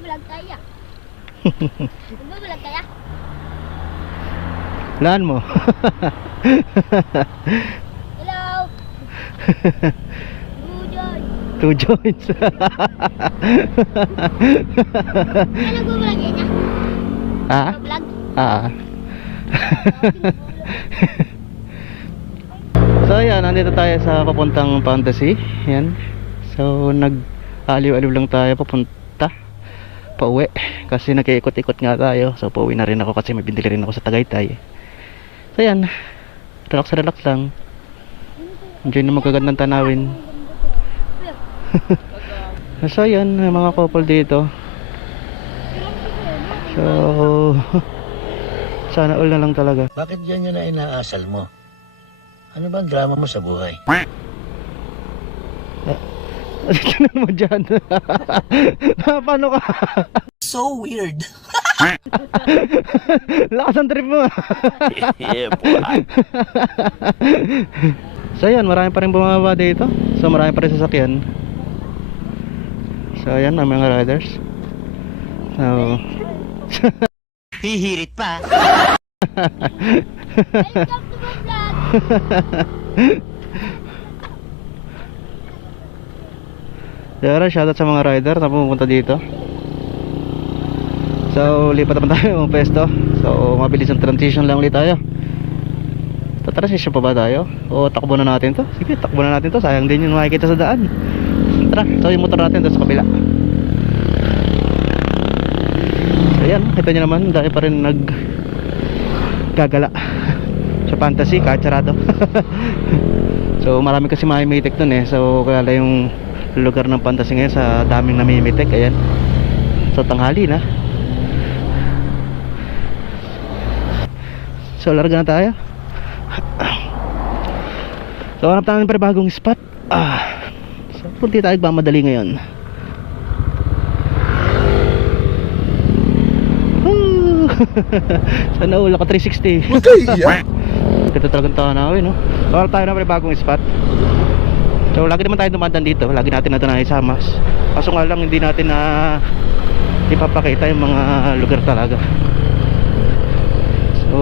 Vlog kaya. Vlog kaya. Laan mo. Hello. Good. Two joints. Ano nag-vlog yan? Ha? Vlog? So ayan, nandito tayo sa papuntang Fantasy. Yan. So nag-aliw-aliw lang tayo papunta pauwi kasi nag-iikot-ikot nga tayo. So pauwi na rin ako kasi may bindili rin ako sa Tagaytay. So ayan, relax lang. Enjoy na magagandang tanawin. So ayan, may mga couple dito. So sana all na lang talaga. Bakit yan na inaasal mo? Ano ba ang drama mo sa buhay? Tignan mo dyan. Paano ka? So weird. Lakas ang trip mo. Yeah, boy. So ayan, marami pa rin bumababa dito. So marami pa rin sasakyan. So ayan, ang mga riders. So Hihirit pa. Welcome to my vlog. Yara, shoutout sa mga rider na pumunta dito. So lipat naman tayo ng pesto. So mabilis ang transition lang ulit tayo. Transition pa ba tayo? O takbo na natin to? Sige, takbo na natin to. Sayang din yung makikita sa daan. Tara, so yung motor natin doon sa kabila. So ayan, kita nyo naman, dahil pa rin naggagala sa Fantasy, kahit sarado. So marami kasi mamimitik dun eh. So kaya yung lugar ng Fantasy ngayon sa daming namimitik. Ayan, so tanghali na. So larga na tayo. So hanap tayo ng bagong spot. So punti tayo magmamadali ngayon. Sana ula ka 360. Okay, yeah. Ito talagang tanawin, no? So hanap tayo ng bagong spot. So lagi naman tayo dumadaan dito. Lagi natin na ito na isamas. Kaso nga lang hindi natin na ipapakita yung mga lugar talaga. So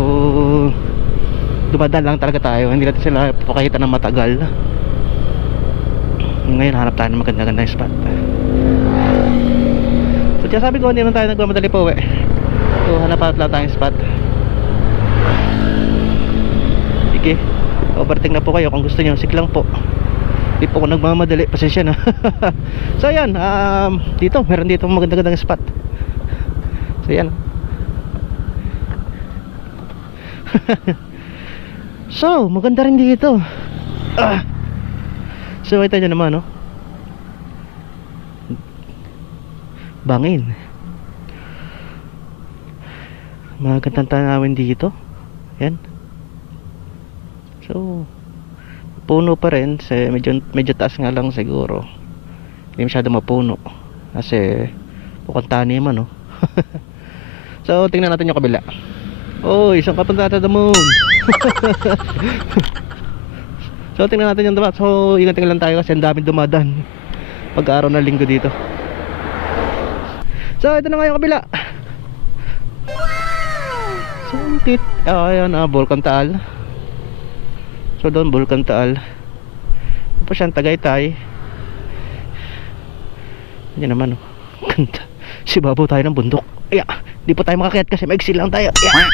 dumadaan lang talaga tayo. Hindi natin sila ipapakita ng matagal. Ngayon hanap tayo ng maganda-ganda spot. So kaya sabi ko hindi naman tayo nagmamadali po eh. So hanap lang tayong spot. Sige, overtake na po kayo kung gusto nyo. Sige lang po. Hindi po ako nagmamadali. Pasensya na. So ayan, dito, meron dito maganda-gandang spot. So ayan. So, maganda rin dito. So, ito nyo naman, no? Bangin. Magandang tanawin dito. Yan. So, puno pa rin. Medyo taas nga lang siguro. Hindi masyado mapuno. Kasi, mukhang taniman, no? So, tingnan natin yung kabila. Oh, isang kapunta to the moon. So tingnan natin yung dapat. So ingat lang tayo kasi ang daming dumadaan pag-araw na linggo dito. So ito na nga yung kabila. So ayan, Bulkan Taal. So doon Bulkan Taal. Tapos siyang Tagaytay. Yan naman, oh. Ganda. Sibabaw tayo ng bundok. Aya, di pa tayo makakayat kasi maigsi lang tayo. Aya.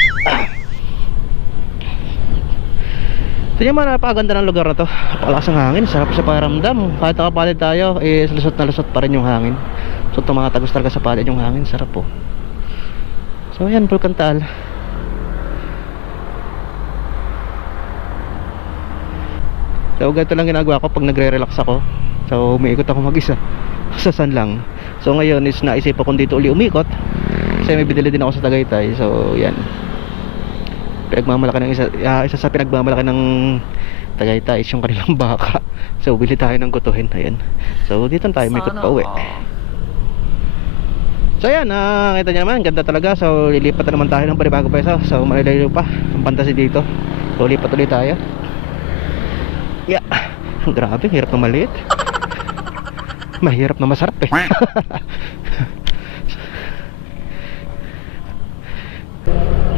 Ito naman, napakaganda ng lugar na to. Napakalakas ng hangin, sarap sa pakiramdam. Kahit nakapalid tayo, lusot na lusot pa rin yung hangin. So tumatagos talaga sa palid yung hangin, sarap po. So yan, Bulcantal. So ganito lang ginagawa ko pag nagre-relax ako. So umiikot ako mag-isa sa San lang. So ngayon is naisip ko dito uli umikot kasi may binili din ako sa Tagaytay. So yan, pinagmamalaki ng isa sa pinagmamalaki ng Tagaytay is yung kanilang baka. So bili tayo ng gutuhin. Ayan. So dito tayo umikot pa uwi. So yan, kita nyo naman, ganda talaga. So lilipat na naman tayo ng panibagong pwesto. So malilayo pa ang Fantasy dito. So lipat ulit tayo. Yeah. Grabe, hirap na maliit. Mahirap na masarap eh.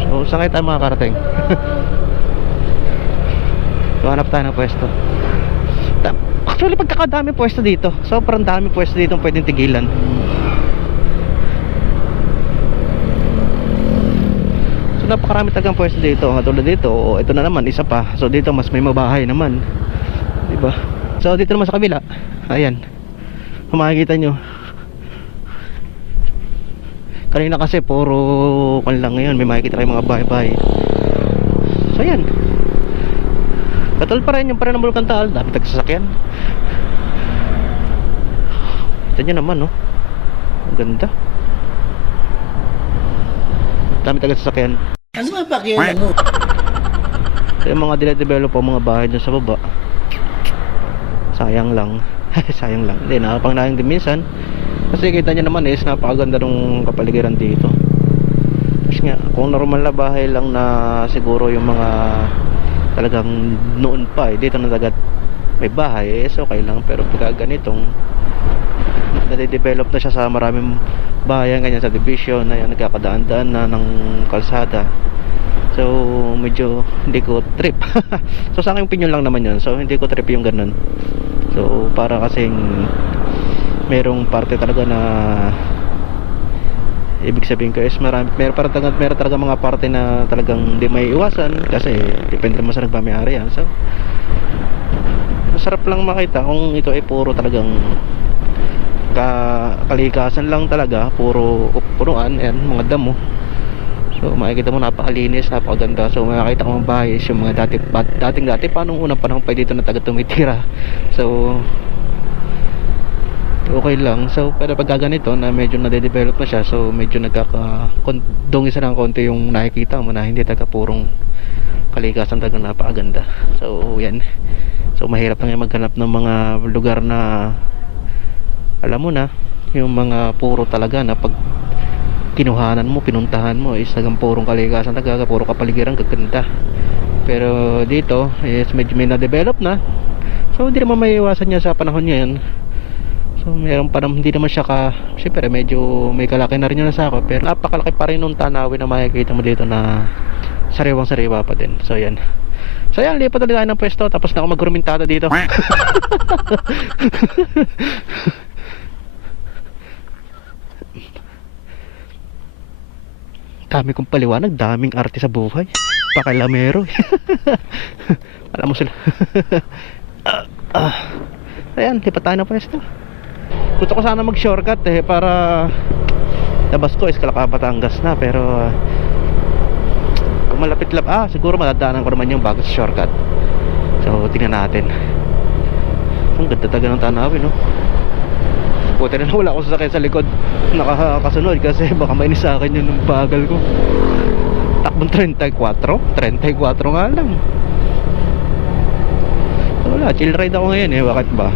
So saan kayo tayo makakarating? So hanap tayo ng pwesto. Actually pagkakadami pwesto dito, sobrang dami pwesto dito pwedeng tigilan. So napakarami talagang pwesto dito. Katulad dito, ito na naman, isa pa. So dito mas may mabahay naman, diba? So dito naman sa kabila, ayan, kung makikita nyo, kanina kasi puro kan lang, ngayon may makikita kayong mga bahay-bahay. So yan, katulad pa rin yung pa rin ng Bulcantal, dami tagsasakyan. Ito nyo naman, no? Ang ganda, dami tagsasakyan. Ano ba pakialam mo? So yung mga dine-develop po mga bahay dun sa baba, sayang lang. Sayang lang, hindi, nakapanglayang din minsan. Kasi kita nyo naman is napakaganda ng kapaligiran dito. Kasi nga, kung normal na bahay lang na siguro yung mga talagang noon pa dito na agad may bahay, okay lang. Pero pagka ganitong nade-develop na siya sa maraming bahayan, ganyan sa division na yan, nagkakadaan-daan na ng kalsada. So medyo hindi ko trip. So sa akin opinion lang naman yun. So hindi ko trip yung ganun. So para kasing merong parte talaga na ibig sabihin ko is meron talaga mga parte na talagang hindi may iwasan kasi depende naman sa nagmamayari yan. So masarap lang makita kung ito ay puro talagang kalikasan lang talaga, puro punuan, yan, mga damo. So makikita mo napakalinis, napakaganda. So makikita mo ang bahay is yung mga dating paano unang panahon pa dito na taga tumitira. So okay lang. So pero pag ganito na medyo nade-develop na siya, so medyo dongisa ng konti yung nakikita mo na hindi talaga purong kalikasan, talaga napakaganda. So yan. So mahirap lang yung maghanap ng mga lugar na alam mo na, yung mga puro talaga na pag kinuhanan mo, pinuntahan mo is talagang purong kalikasan talaga, puro kapaligiran, gaganda. Pero dito is medyo may na-develop na. So hindi naman maiiwasan niya sa panahon ngayon. So meron pa naman, hindi naman siya siyempre medyo may kalaki na rin yung nasako, pero napakalaki pa rin nung tanawin na makikita mo dito na sariwang sariwa pa din. So yan. So yan, lipat ulit tayo ng pwesto. Tapos na ako magrumintada dito. Dami kong paliwanag, daming arte sa buhay. Pakilamero. Alam mo sila. Ayan, lipat tayo ng pwesto. Gusto ko sana mag shortcut para labas ko is Calacaba, Batangas na. Pero kung malapit siguro madadaanan ko naman yung bago sa shortcut. So tingnan natin. Ang ganda talaga ng tanawin, no? Buti na wala akong sasakyan sa likod nakakasunod kasi baka mainis sa akin yun ng bagal ko. Takbong 34 nga lang. So wala, chill ride ako ngayon bakit ba?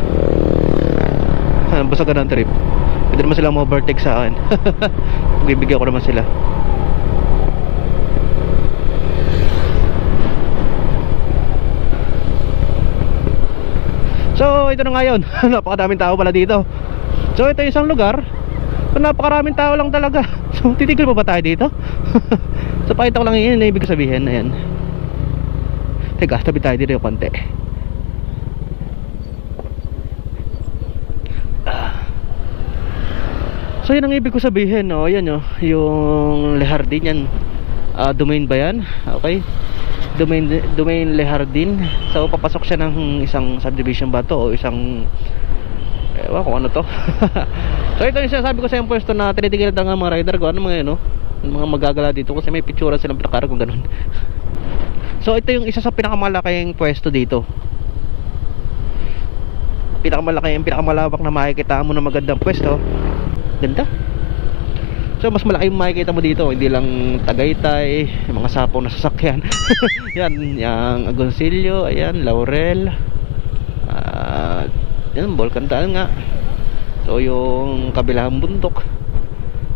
Basta ka ng trip. Pwede naman sila ma-overtake sa akin. Bibigyan ko naman sila. So ito na nga yun. Napakadaming tao pala dito. So ito isang lugar, so napakaraming tao lang talaga. So titigil pa ba tayo dito? So pakita ko lang yun na ibig sabihin. Ayan. Teka, tabi tayo dito yung konti. So yun ang ibig ko sabihin, no? Ayan, no? Yung Le Jardin yan, domain ba yan? Okay. Domain Le Jardin. So papasok siya ng isang subdivision ba to o isang ewan kung ano to. So ito yung sinasabi ko sa yung pwesto na tinitigilan ng mga rider ko. Ano mga yun, no? Mga magagala dito kasi may pictura silang pinakarag kung ganun. So ito yung isa sa pinakamalaking pwesto dito. Pinakamalawak na makikita mo na magandang pwesto. Ganda. So mas malaki yung makikita mo dito, hindi lang Tagaytay, yung mga sapong na sasakyan. Yan, yung Agoncillo, ayan, Laurel. Yan, Volcantal nga. So yung kabilang bundok.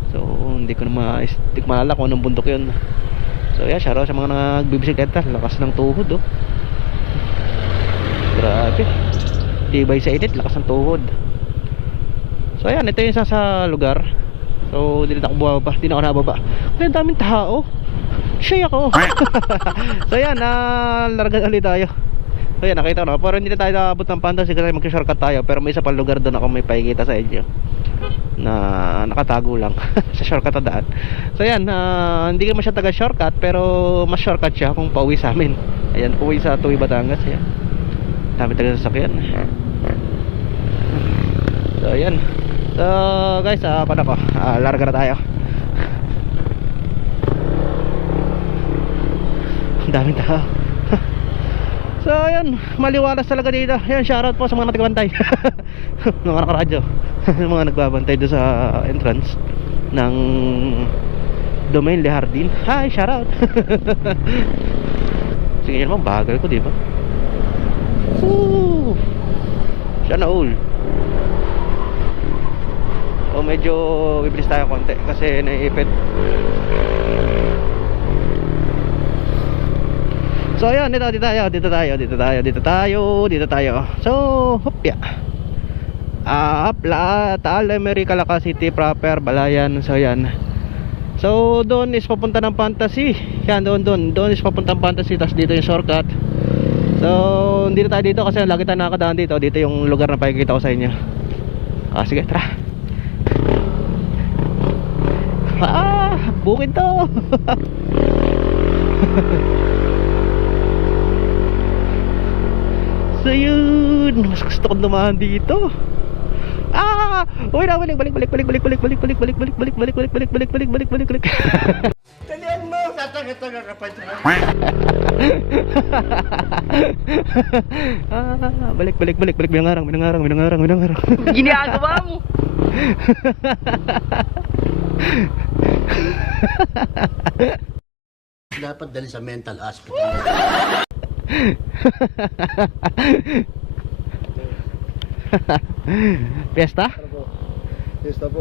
So hindi ko na maalala kung anong bundok yun. So yan, shoutout sa mga nagbibisikleta. Lakas ng tuhod, oh. Grabe. Tibay sa init, lakas ng tuhod. So ayan, ito yung isa sa lugar. So hindi na ako bumaba, hindi na ako nababa. Kasi ang daming tao. Shy ako. So ayan, largan ulit tayo. So ayan, nakita ko na. Pero hindi na tayo nakabot ng Pantas kasi mag-shortcut tayo. Pero may isa pang lugar doon ako may pakikita sa inyo na nakatago lang sa shortcut na daan. So ayan, hindi ka masyadong taga-shortcut, pero mas shortcut siya kung pauwi sa amin. Ayan, pauwi sa Tuwi, Batangas. Ayan, dami taga-sasakyan. So ayan. So guys, paano ko? Larga na tayo. Ang daming tao. So ayan, maliwalas talaga dito. Ayan, shoutout po sa mga nagbabantay. Mga nakaradyo. Mga nagbabantay doon sa entrance ng Domain Le Jardin. Hi, shoutout. Sige naman, bagal ko, diba? Sana all. O medyo bibilis tayo konti kasi naiipit. So ayan, dito tayo. So, hopya. Apla, Taal, America, Calaca City proper, Balayan. So ayan. So doon is papunta ng Fantasy. Yan, doon is papunta ng Fantasy. Tapos dito yung shortcut. So hindi na tayo dito kasi lagi tayo nakakadaan dito. Dito yung lugar na pakikita ko sa inyo. Sige, tara. Bukid to. So yun, mas gusto kong dumaan dito. Uy na, balik. Talian mo, tataga-taga ka pa dyan. Balik, binangarang. Ginagawa mo. Dapat dali sa mental hospital. Fiesta? Fiesta po.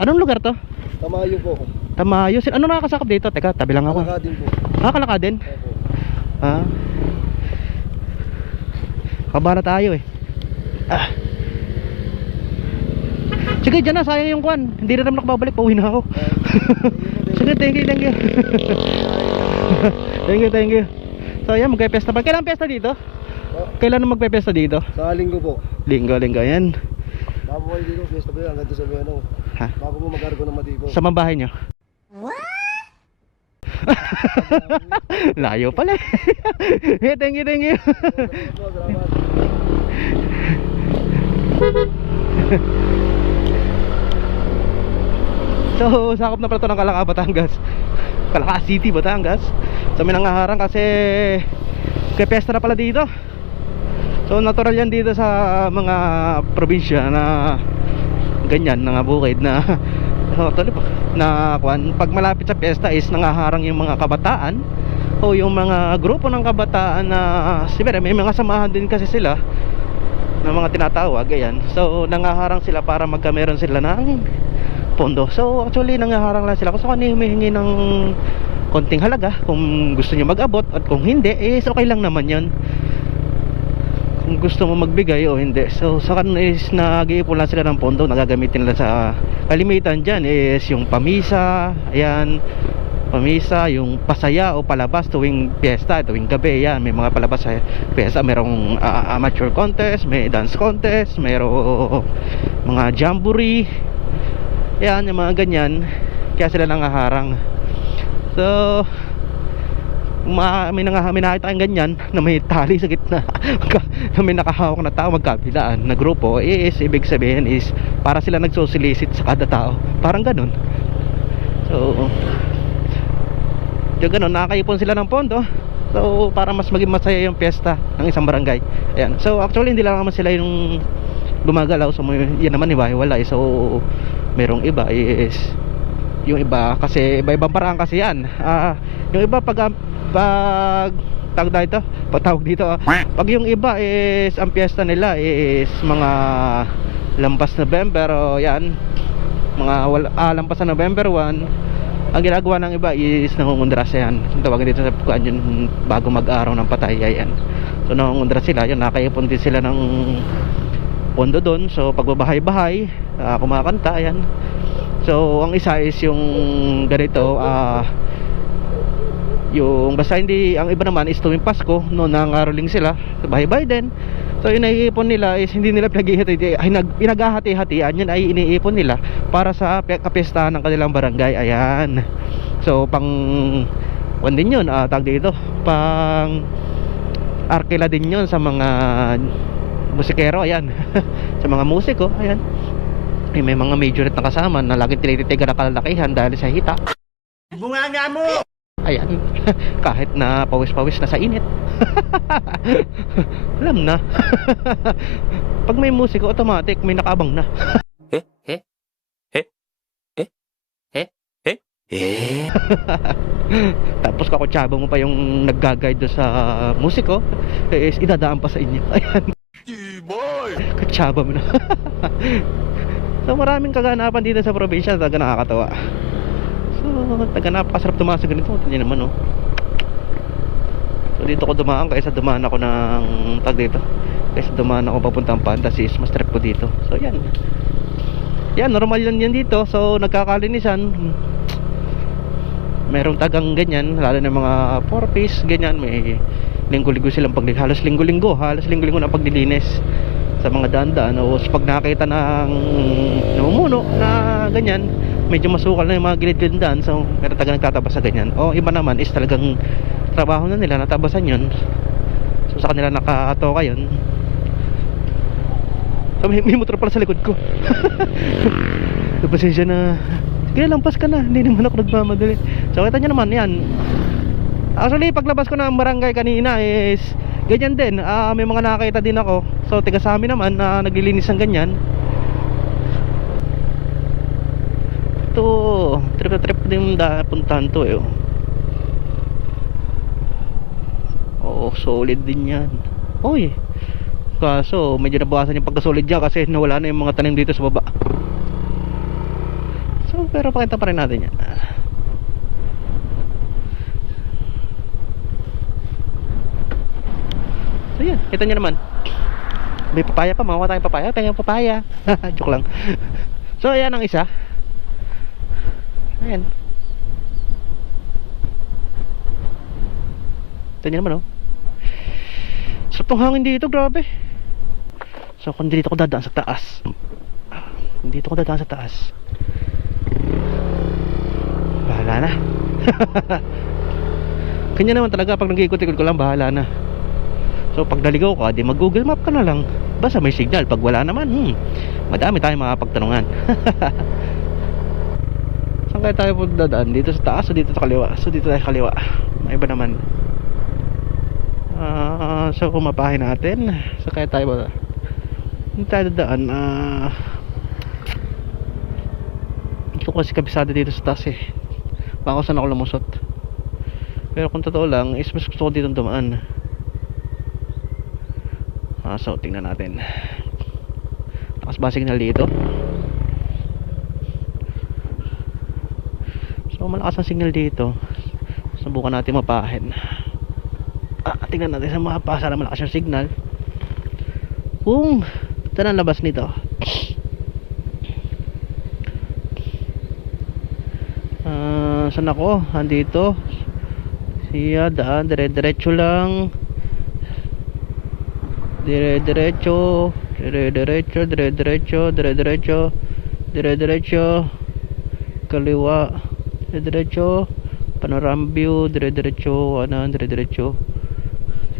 Anong lugar to? Tamayo po. Tamayo. Ano nakakasakop dito? Teka, tabi lang ako. Kalakadin po. Kalakadin? Opo. Kabala tayo eh. Sige, dyan na, sayang yung kwan. Hindi na naman nakababalik, pauwi na ako. Sige, thank you. Thank you. So ayan, magpe-pesta pa. Kailan pesta dito? Kailan magpe-pesta dito? Sa linggo po. Linggo, yan. Bago kayo dito, fiesta po yan. Hanggang sa may ano. Ha? Bago mo mag-argo ng Matipo. Sa mambahay nyo? What? Layo pala eh. Hey, thank you. Salamat. So, sakop na pala ito ng Calaca, Batangas. Calaca City, Batangas. So, may nangaharang kasi kay pesta na pala dito. So, natural yan dito sa mga probinsya na ganyan, na bukid na pag malapit sa pesta is nangaharang yung mga kabataan o yung mga grupo ng kabataan na siyempre may mga samahan din kasi sila na mga tinatawag, ayan. So, nangaharang sila para magkameron sila ng pondo. So actually nangaharang lang sila kung saan humihingi ng konting halaga kung gusto nyo mag-abot, at kung hindi is okay lang naman yan kung gusto mo magbigay o hindi. So sa kanila is nag-iipon lang sila ng pondo, nagagamitin nila sa kalimitan dyan is yung pamisa, ayan, pamisa, yung pasaya o palabas tuwing piyesta, tuwing gabi, yan, may mga palabas sa piyesta, merong amateur contest, may dance contest, merong mga jamboree, yan, yung mga ganyan. Kaya sila nangaharang. So may nakita kang ganyan na may tali sa gitna na may nakahawak na tao magkabilaan na grupo, is ibig sabihin is para sila nagsusilisit sa kada tao, parang ganun. So yung ganun, nakakaipon sila ng pondo, so para mas maging masaya yung piyesta ng isang barangay. Ayan. So actually hindi lang naman sila yung gumagalaw, so yan naman iba-hiwalay. So merong iba is yung iba kasi iba-ibang paraan kasi yan. Yung iba pag tawag dito, pag yung iba is ang piyesta nila is mga lampas November, o yan mga lampas na November 1, ang ginagawa ng iba is nangungundras. Yan tawag dito sa kuan, yun bago mag-araw ng patay. Ayan, so nangungundras sila, yun nakaipon din sila ng pondo doon. So pagbabahay-bahay, kumakanta. Ayan. So ang isa is yung ganito, yung basta hindi, ang iba naman is tuwing Pasko, no, nangaroling sila, bahay-bahay din. So yung naiipon nila is hindi nila pinaghahati-hatian, yun ay iniipon nila para sa kapistahan ng kanilang barangay. Ayan. So pang din yun, tag dito, pang arkela din yun sa mga musikero. Ayan. Sa mga musiko. Ayan. May mga majorette na kasama na laging tinititigan ng kalalakihan dahil sa hita. Bunga nga mo! Ayan. Kahit na pawis-pawis na sa init. Alam na. Pag may musiko, automatic may nakaabang na. Tapos kakutsaba mo pa yung nagga-guide doon sa musiko, is idadaan pa sa inyo. Ayan. Kutsaba mo na. So maraming kaganapan dito sa probinsya, talaga nakakatawa. So taga napakasarap dumaan sa ganito. Ito naman, oh. So dito ko dumaan kaysa dumaan ako ng tag dito, kaysa dumaan ako papuntang Pantas, is mas trip ko dito. So yan, yan normal yan dito. So nagkakalinisan, merong tagang ganyan, lalo na mga 4-piece ganyan, may linggo-linggo silang halos linggo-linggo na paglilinis sa mga daan-daan. O pag nakita ng namumuno na ganyan, medyo masukal na yung mga gilid-gilid ng daan, so meron tagang nagtatabas sa ganyan. O iba naman is talagang trabaho na nila, natabasan yun, so sa kanila nakatoka yun. So may motor pala sa likod ko. Pasensya na, sige lampas ka na, hindi naman ako nagmamadali. So kita nyo naman yan. Actually paglabas ko ng barangay kanina is ganyan din, may mga nakakita din ako. So tiga sa amin naman na naglilinis ng ganyan. Ito trip din puntahan to, eh. Oo, solid din yan. Uy, kaso medyo nabawasan yung pagkasolid dyan kasi nawala na yung mga tanim dito sa baba. So pero pakita pa rin natin yan. So yan, kita nyo naman, may papaya pa, makuha tayong papaya. Tayong papaya. Joke lang. So ayan ang isa. Ayan. Ito nyo naman, oh. So itong hangin dito, grabe. So kung dito ako dadaan sa taas, dito ako dadaan sa taas, bahala na. Kanya naman talaga, pag nag-ikot-ikot ko lang, bahala na. So pag naligaw ka, di mag Google Map ka na lang, basta may signal. Pag wala naman, madami tayong mga pagtanungan. Saan kaya tayo po dadaan? Dito sa taas o dito sa kaliwa? So dito tayo kaliwa, may iba naman. So kumapahin natin. So kaya tayo ba, hindi tayo dadaan. Hindi ko kasi kabisado dito sa taas, eh. Baka saan ako lumusot. Pero kung totoo lang, is mas gusto ko dito dumaan. So tingnan natin. Takas ba signal dito? So malakas ang signal dito. Subukan natin mapahin. Tingnan natin sa mapa, sana malakas yung signal. Kung saan ang labas nito? Saan ako? Andito. Siya, daan, dire-diretso lang. Dire-diretso, dire-diretso, dire-diretso, dire-diretso, dire-diretso, kaliwa, dire-diretso, Panorama view, dire-diretso, dire-diretso.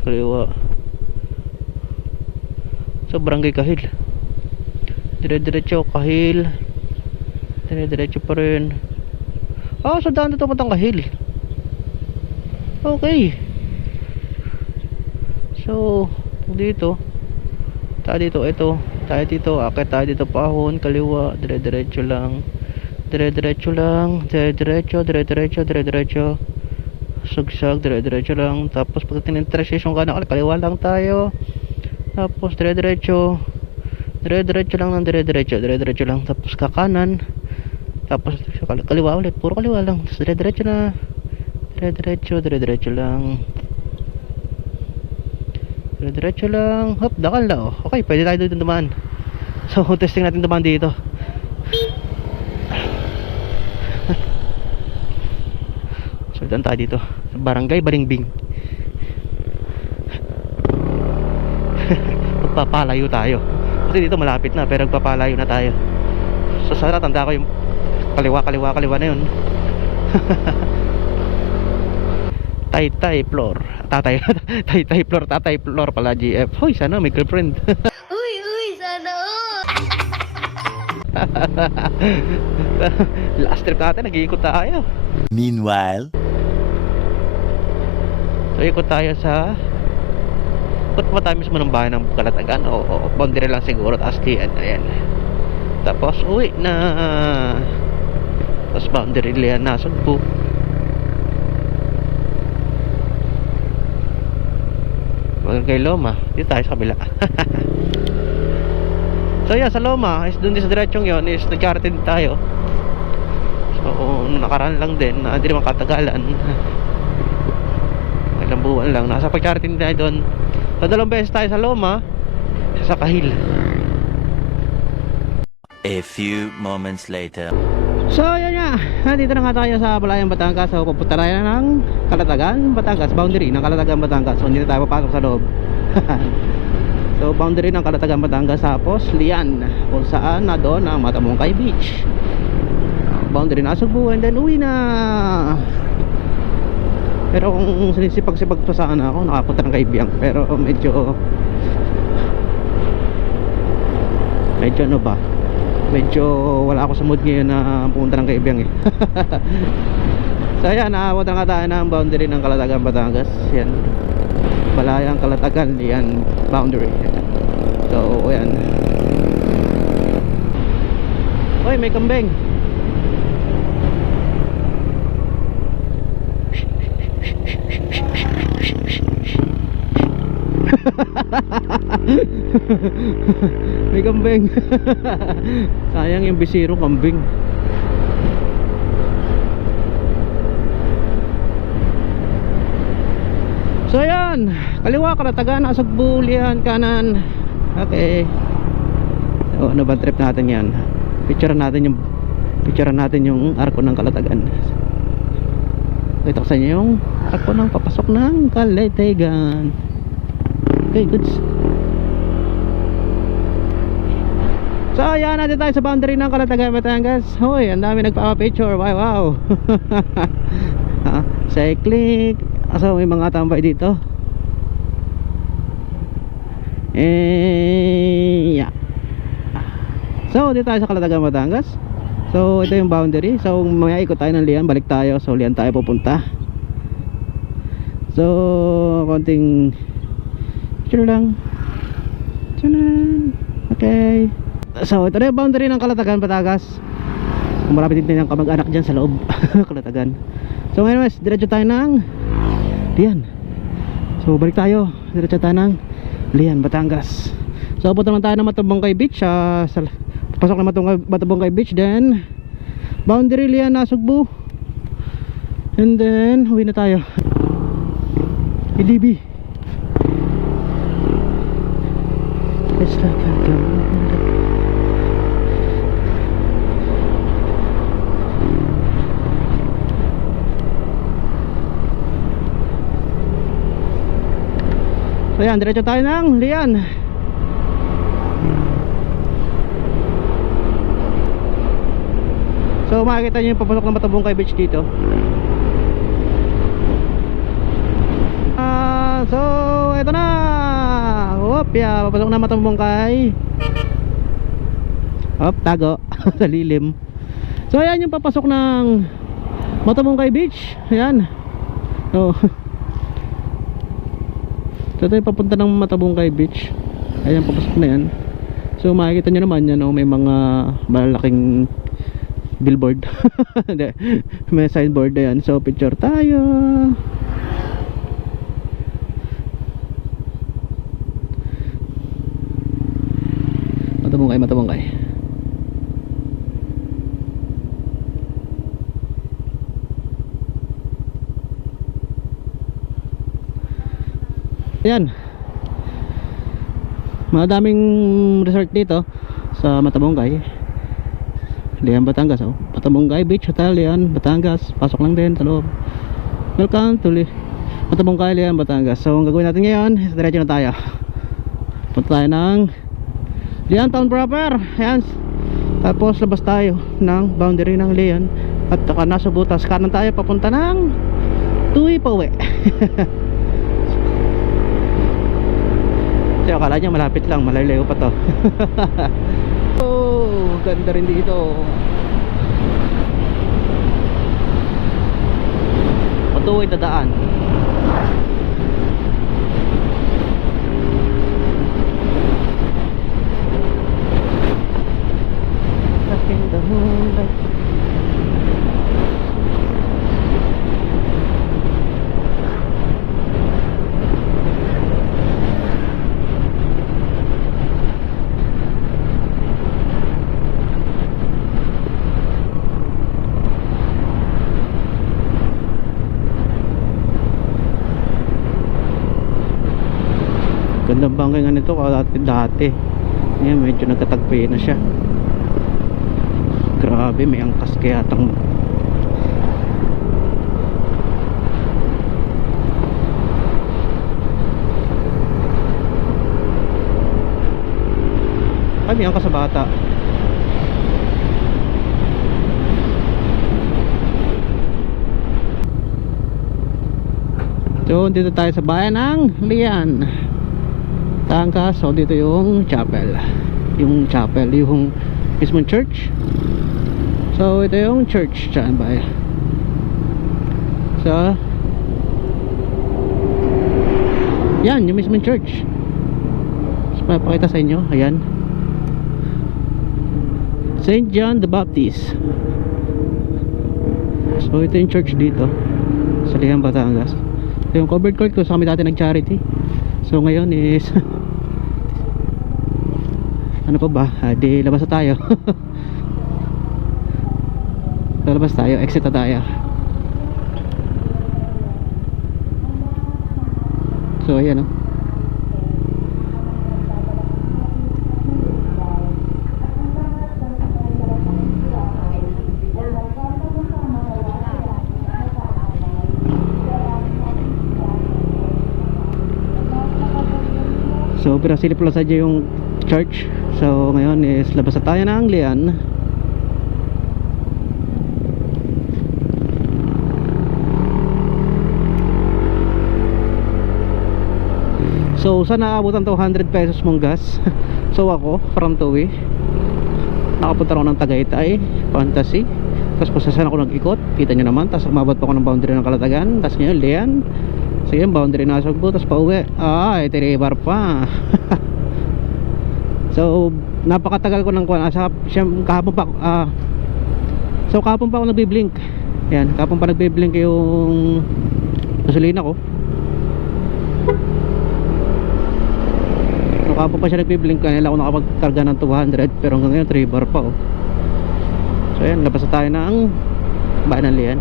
Kaliwa. So, Barangay Kahil. Dire-diretso, Kahil. Dire-diretso pa rin. So daan dito papuntang Kahil. Okay. So, dito. Tayo dito, ito. Tayo dito, akit tayo dito pahon, kaliwa, dire-diretso lang. Dire-diretso lang, dire-diretso, dire-diretso, dire-diretso. Sugsag, dire-diretso lang. Tapos pag tinitransition ka na, kaliwa lang tayo. Tapos dire-diretso. Dire-diretso lang ng dire-diretso, dire-diretso lang. Tapos kakanan. Tapos kaliwa ulit, puro kaliwa lang. Tapos dire-diretso na. Dire-diretso, dire-diretso lang. Dire-diretso lang. Hop, dakal na oh. Okay, pwede tayo dito dumaan. So, testing natin dumaan dito. So, daan tayo dito sa Barangay Balingbing. Magpapalayo tayo. Kasi dito malapit na, pero magpapalayo na tayo. So, sana tanda ko yung kaliwa na yun. Taytay floor. Taytay floor pala GF. Hoy, sana may girlfriend. Uy, sana all. Last trip natin, nag-iikot tayo. Meanwhile, So, ikot tayo sa ikot pa tayo mismo ng bahay ng Kalatagan o boundary lang siguro. Tapos ayan. Tapos uwi na. Tapos boundary liyan na Sugbo. Kay Loma, dito tayo sa kabila. So yeah, sa Loma is dun din sa diretsong yon is nagkarating tayo. So nakaraan lang din, hindi naman katagalan. Ilang buwan lang, nasa pagkarating tayo doon. So dalawang beses tayo sa Loma, sa Kahil. a few moments later. So yan nga, nandito na nga tayo sa Balayang Batangas. So pupunta tayo ng Kalatagan, Batangas, boundary ng Kalatagan, Batangas. So hindi na tayo papasok sa loob. So boundary ng Kalatagan, Batangas. Tapos Lian, kung saan na doon ang Matamongkay Beach. Boundary na Sugbo, and then uwi na. Pero kung sinisipag-sipag pa sana ako, nakapunta ng Kaibiyang. Pero medyo ano ba, medyo wala ako sa mood ngayon na pumunta ng Kaibiyang eh. So ayan, naabot na nga tayo ng boundary ng Kalatagan, Batangas. Yan, Balayang Kalatagan, yan boundary. So ayan. Oy, may kambing. May kambing. Sayang yung bisiro kambing. So yan, kaliwa Kalatagan, Sugbo, Lian, kanan. Okay. So, ano ba trip natin yan? Picturean natin yung arko ng Kalatagan. Ito sa inyo yung arko ng papasok ng Kalatagan. Okay, goods. So ayan, natin tayo sa boundary ng Kalatagan, Batangas. Hoy, ang dami nagpapapicture. Wow. Cycling. So may mga tambay dito. Yeah. So dito tayo sa Kalatagan, Batangas. So ito yung boundary. So mamaya ikot tayo ng Lian, balik tayo. So Lian tayo pupunta. So konting picture lang. Tanan. Okay. So ito na yung boundary ng Kalatagan, Batangas. Marami din ng kamag-anak dyan sa loob. Kalatagan. So ngayon mas diretso tayo ng Lian. So balik tayo, diretso tayo ng Lian, Batangas. So punta naman tayo ng Matabongkay Beach. Pasok na Matabongkay Beach. Then boundary Lian na Sugbo. And then uwi na tayo. Ilibi. It's like a gun. So yan, diretso tayo ng Lian. So makikita nyo yung papasok ng Matabongkay Beach dito. So, eto na. Yeah, papasok na Matambongkay. Tago sa lilim. So, ayan yung papasok ng Matambongkay Beach. Ayan. So, ito yung papunta ng Matambongkay Beach. Ayan, papasok na yan. So, makikita nyo naman yan, may mga malaking billboard. May signboard na yan. So, picture tayo. Matambongkay. Ayan. Madaming resort dito sa Matambongkay. Lian, Batangas. Matambongkay Beach Hotel, Lian, Batangas. Pasok lang din sa loob. Welcome to Matambongkay, Lian, Batangas. So, ang gagawin natin ngayon, diretso na tayo. Punta tayo ng Lian Town proper. Ayan. Tapos labas tayo ng boundary ng Lian. At saka nasa butas. Kanan tayo papunta ng Tuwi pa uwi. Kasi akala niya malapit lang, malayo pa to. Oh, ganda rin dito. Patuloy na daan. Like in the moonlight. Gandang bangkay nga nito dati. Ngayon medyo nagkatagpi na siya. Grabe, may angkas kaya tang may angkas sa bata. So dito tayo sa bayan ng Lian, Batangas. So dito yung chapel. Yung mismong church. So ito yung church dyan ba. So yan yung mismong church. So papakita sa inyo. Ayan, St. John the Baptist. So ito yung church dito sa Lian, Batangas. Ito yung covered court ko sa kami dati nag-charity. So ngayon is ano pa ba? Di labas na tayo. Labas tayo, exit na tayo. So ayan o. So pinasilip lang sadya yung church. So ngayon is labas na tayo ng Lian. So sana naabutan to 100 pesos mong gas. So ako from Tuwi nakapunta ako ng Tagaytay Fantasy. Tapos pasasan ako nag-ikot, kita nyo naman. Tapos umabot pa ako ng boundary ng Kalatagan. Tapos ngayon Lian. So yun, boundary na Nasugbu. Tapos pa uwi, tiribar pa. So napakatagal ko ng kahapon pa so kahapon pa ako nagbi-blink. Yan, kahapon pa nagbi-blink yung gasolina ko. So kahapon pa siya nagbi-blink, kanila ako nakapagkarga ng 200. Pero hanggang ngayon 3 bar pa oh. So yan, labas na tayo ng bayan ng Lian.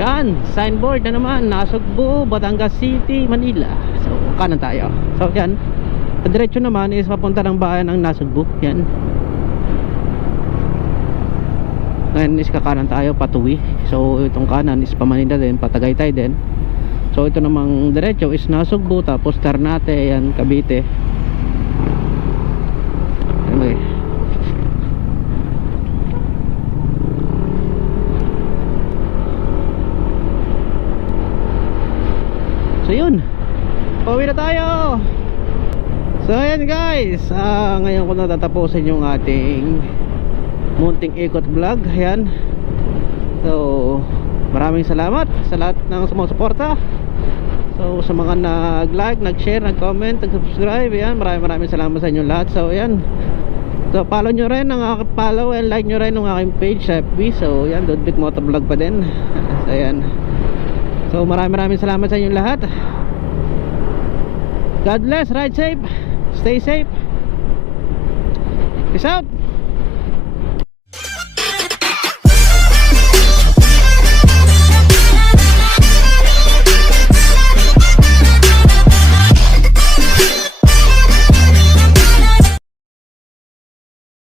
Yan, signboard na naman, Nasugbu, Batangas City, Manila. So kanan tayo. So yan, diretso naman is papunta ng bayan ng Nasugbu. Yan. Ngayon is kakanan tayo patuwi. So itong kanan is pamanila din, patagaytay din. So ito namang diretso is Nasugbu, tapos Ternate, yan, Cavite. Anyway, pauwi na tayo. So ayan guys, ngayon ko na tatapusin yung ating munting ikot vlog. Ayan. So maraming salamat sa lahat ng sumusuporta. So sa mga nag-like, nag-share, nag-comment, nag-subscribe, ayan, maraming salamat sa inyo lahat. So ayan. So follow nyo rin ang aking follow and like nyo rin ang aking page sa FB. So ayan, Dudbit Motovlog pa din. So ayan. So maraming salamat sa inyo lahat. God bless, ride safe, stay safe. Peace out.